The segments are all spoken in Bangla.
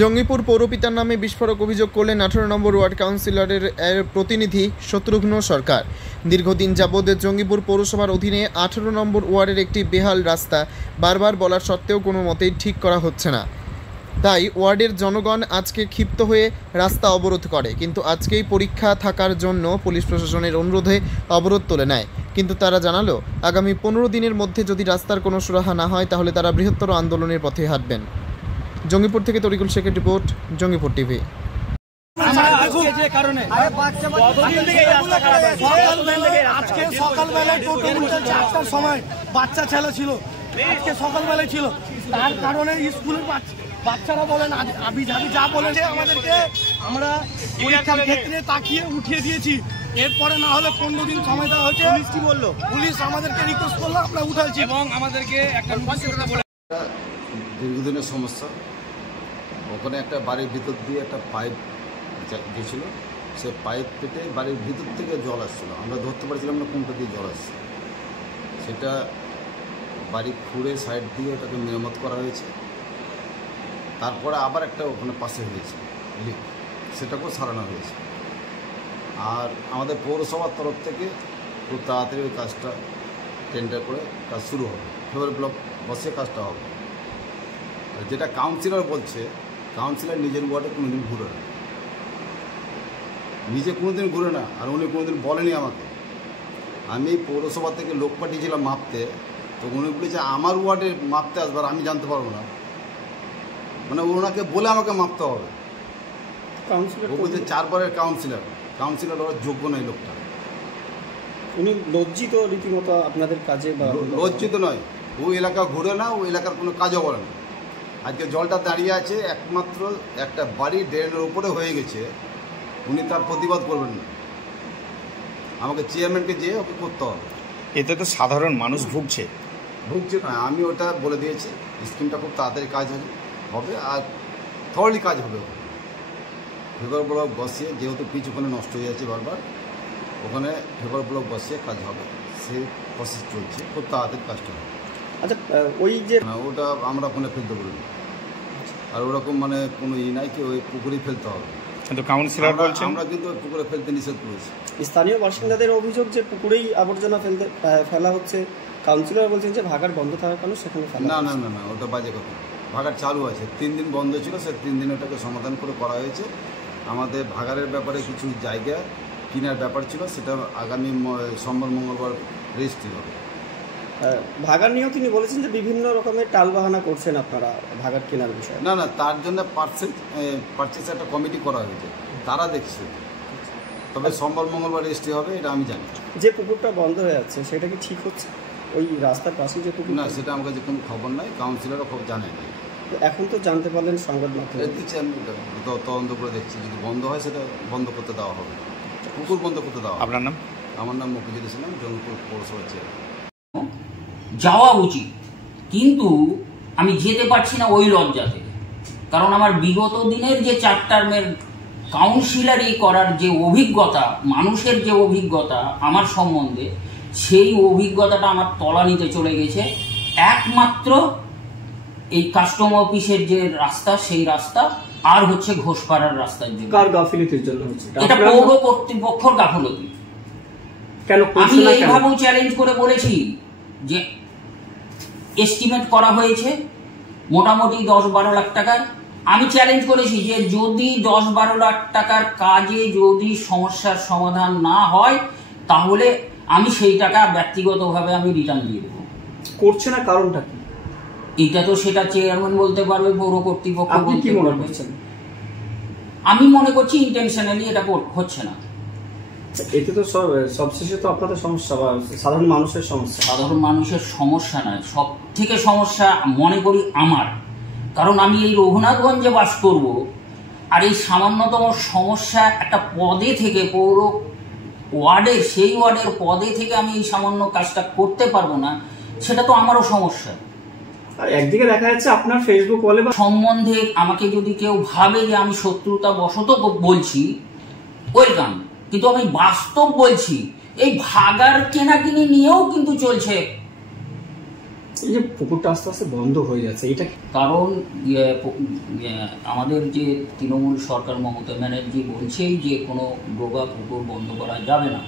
জঙ্গিপুর পৌরপিতার নামে বিস্ফোরক অভিযোগ করলেন 18 নম্বর ওয়ার্ড কাউন্সিলরের প্রতিনিধি শত্রুঘ্ন সরকার। দীর্ঘদিন যাবৎ জঙ্গিপুর পৌরসভার অধীনে 18 নম্বর ওয়ার্ডের একটি বেহাল রাস্তা বারবার বলার সত্ত্বেও কোনো মতেই ঠিক করা হচ্ছে না। তাই ওয়ার্ডের জনগণ আজকে ক্ষিপ্ত হয়ে রাস্তা অবরোধ করে, কিন্তু আজকেই পরীক্ষা থাকার জন্য পুলিশ প্রশাসনের অনুরোধে অবরোধ তুলে নেয়। কিন্তু তারা জানালো আগামী 15 দিনের মধ্যে যদি রাস্তার কোনো সুরাহা না হয় তাহলে তারা বৃহত্তর আন্দোলনের পথে হাঁটবেন। জঙ্গিপুর থেকে তরিকুল শেখের রিপোর্ট, জঙ্গিপুর টিভি। আজকে সকালবেলায় টোটো উল্টে 4টার সময় বাচ্চা ছেলে ছিল, আজকে সকালবেলায় ছিল, তার কারণে স্কুলের বাচ্চারা বলেন আবি যা বলেছে আমাদেরকে আমরা পরীক্ষার ক্ষেত্রে তাকিয়ে উঠিয়ে দিয়েছি। এরপরে না হলে 15 দিন সময় দেওয়া হয়েছে। পুলিশ কি বললো? পুলিশ আমাদেরকে রিকোয়েস্ট করলো, আমরা উঠাইছি এবং আমাদেরকে একটা দীর্ঘদিনের সমস্যা। ওখানে একটা বাড়ির ভিতর দিয়ে একটা পাইপ গিয়েছিল, সে পাইপ পেটে বাড়ির ভিতর থেকে জল আসছিল, আমরা ধরতে পারছিলাম না কোনটা দিয়ে জল আসছে। সেটা বাড়ি খুঁড়ে সাইড দিয়ে ওটাকে মেরামত করা হয়েছে। তারপরে আবার একটা ওখানে পাশে হয়েছে লিক, সেটাকেও সারানো হয়েছে। আর আমাদের পৌরসভার তরফ থেকে খুব তাড়াতাড়ি ওই কাজটা টেন্ডার করে কাজ শুরু হবে, ফেব্রুয়ারি ব্লক বসে কাজটা হবে। আর যেটা কাউন্সিলর বলছে, কাউন্সিলর নিজের ওয়ার্ডে কোনোদিন ঘুরে না, নিজে কোনোদিন ঘুরে না, আর উনি কোনোদিন বলেনি আমাকে। আমি পৌরসভা থেকে লোক পাঠিয়েছিলাম মাপতে, তো উনি বলেছে আমার ওয়ার্ডে মাপতে আসবার আমি জানতে পারবো না, মানে ওনাকে বলে আমাকে মাপতে হবে। ও বলছে 4 বারের কাউন্সিলর ওরা যোগ্য নয় লোকটা। উনি লজ্জিত রীতিমতো আপনাদের কাজে? লজ্জিত নয়, ও এলাকা ঘুরে না, ও এলাকার কোনো কাজও বলে না। আজকে জলটা দাঁড়িয়ে আছে একমাত্র একটা বাড়ি ড্রেনের উপরে হয়ে গেছে, উনি তার প্রতিবাদ করবেন না, আমাকে চেয়ারম্যানকে যেয়ে ওকে করতে হবে। এতে তো সাধারণ মানুষ ভুগছে না, আমি ওটা বলে দিয়েছি, স্কিমটা খুব তাড়াতাড়ি কাজ হবে আর থরলি কাজ হবে। ফেব্রুয়ারি ব্লক বসিয়ে, যেহেতু পিচ ওখানে নষ্ট হয়ে যাচ্ছে বারবার, ওখানে ফেব্রুয়ারি ব্লক বসিয়ে কাজ হবে, সেই প্রসেস চলছে, খুব তাড়াতাড়ি কাজটা হবে। আচ্ছা, ওই যে ওটা আমরা ওখানে ফেলতে পারি, আর ওরকম মানে কোনো নাই কি ওই পুকুরেই ফেলতে হবে। কিন্তু কাউন্সিলর বলছেন আমরা কিন্তু ওই পুকুরে ফেলতে নিষেধ করেছি। স্থানীয় বাসিন্দাদের অভিযোগ যে পুকুরেই আবর্জনা ফেলা হচ্ছে, কাউন্সিলর বলছেন যে ভাগাড় বন্ধ থাকার কারণে সেখানে ফেলা। না, ওটা বাজে কথা। ভাগাড় চালু আছে, 3 দিন বন্ধ ছিল, সে 3 দিন ওটাকে সমাধান করে করা হয়েছে। আমাদের ভাগাড়ের ব্যাপারে কিছু জায়গা কেনার ব্যাপার ছিল, সেটা আগামী সোমবার মঙ্গলবার রেজিস্ট্রি হবে। ভাগাড় নিয়েও তিনি বলেছেন যে বিভিন্ন রকমের টালবাহানা করছেন আপনারা ভাগাড় কেনার বিষয়ে। না, তার জন্য পারচেস একটা কমিটি করা হয়েছে, তারা দেখছে। তবে সোমবার মঙ্গলবার রেজিস্ট্রি হবে, এটা আমি জানি। যে পুকুরটা বন্ধ হয়ে যাচ্ছে সেটা কি ঠিক হচ্ছে? ওই রাস্তার পাশে যে পুকুর? না, সেটা আমার কাছে কোনো খবর নাই, কাউন্সিলরও খবর জানে না। এখন তো জানতে পারলেন সংবাদ মাধ্যমে। দেখছি, আমি তদন্ত করে দেখছি, যদি বন্ধ হয় সেটা বন্ধ করতে দেওয়া হবে, পুকুর বন্ধ করতে দেওয়া। আপনার নাম? আমার নাম মফিজুল ইসলাম, জঙ্গিপুর পৌরসভার চেয়ারম্যান। যাওয়া উচিত, কিন্তু আমি যেতে পারছি না ওই লজ্জা থেকে। কারণ আমার বিগত দিনের যে 4 টার্মের কাউন্সিলারি করার যে অভিজ্ঞতা, মানুষের যে অভিজ্ঞতা আমার সম্বন্ধে, সেই অভিজ্ঞতাটা আমার তলানিতে চলে গেছে। একমাত্র এই কাস্টম অফিসের যে রাস্তা, সেই রাস্তা, আর হচ্ছে ঘোষপাড়ার রাস্তার জন্য। কার গাফিলতির জন্য হচ্ছে? এটা পৌর কর্তৃপক্ষের গাফিলতি। কেন? আমি এইভাবেও চ্যালেঞ্জ করে বলেছি যে এস্টিমেট করা হয়েছে মোটামুটি 10-12 লাখ টাকার। আমি চ্যালেঞ্জ করেছি যে যদি 10-12 লাখ টাকার কাজে যদি সমস্যার সমাধান না হয়, তাহলে আমি সেই টাকা ব্যক্তিগতভাবে আমি রিটার্ন দিয়ে দেবো। করছে না, কারণটা কি? এটা তো সেটা চেয়ারম্যান বলতে পারবে, পৌর কর্তৃপক্ষ বলতে পারবে। আমি মনে করছি ইন্টেনশনালি এটা হচ্ছে না। এতে তো সবশেষে তো আপনাদের সমস্যা বা সাধারণ মানুষের সমস্যা। সাধারণ মানুষের সমস্যা নয়, সব থেকে সমস্যা মনে করি আমার। কারণ আমি এই রঘুনাথগঞ্জে বাস করব, আর এই সামান্যতম সমস্যা একটা পদে থেকে, পৌর ওয়ার্ডের সেই ওয়ার্ডের পদে থেকে আমি এই সামান্য কাজটা করতে পারবো না, সেটা তো আমারও সমস্যা। আর একদিকে দেখা যাচ্ছে আপনার ফেসবুক ওয়ালে সম্বন্ধে আমাকে যদি কেউ ভাবে যে আমি শত্রুতা বশত বলছি, ওয়েলকাম, কিন্তু আমি বাস্তব বলছি। এই ভাগাড় কেনাকিনি নিয়েও কিন্তু চলছে এই যে পুকুরটা আস্তে আস্তে বন্ধ হয়ে যাচ্ছে, এটা কারণ আমাদের যে তৃণমূল সরকার মমতা ব্যানার্জি বলছেই যে কোনো ডোবা পুকুর বন্ধ করা যাবে না,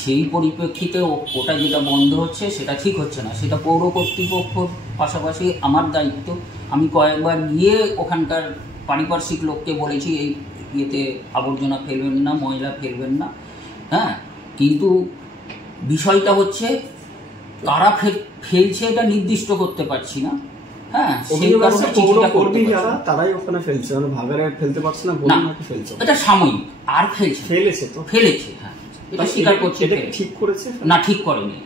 সেই পরিপ্রেক্ষিতে ওটা যেটা বন্ধ হচ্ছে সেটা ঠিক হচ্ছে না। সেটা পৌর কর্তৃপক্ষর পাশাপাশি আমার দায়িত্ব। আমি কয়েকবার গিয়ে ওখানকার পারিপার্শ্বিক লোককে বলেছি এই ইয়েতে আবর্জনা ফেলবেন না, ময়লা ফেলবেন না, হ্যাঁ। কিন্তু বিষয়টা হচ্ছে কারা ফেলছে এটা নির্দিষ্ট করতে পারছি না, হ্যাঁ। সেই কারণে চিঠিটা করতে যারা তারাই ওখানে ফেলছে, মানে ভাগারে ফেলতে পারছে না, বলে নাকি ফেলছে। এটা সাময়িক, আর ফেলেছে তো ফেলেছে, হ্যাঁ, এটা স্বীকার করছে। এটা ঠিক করেছে না, ঠিক করেনি,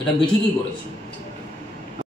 এটা বেঠিকই করেছে।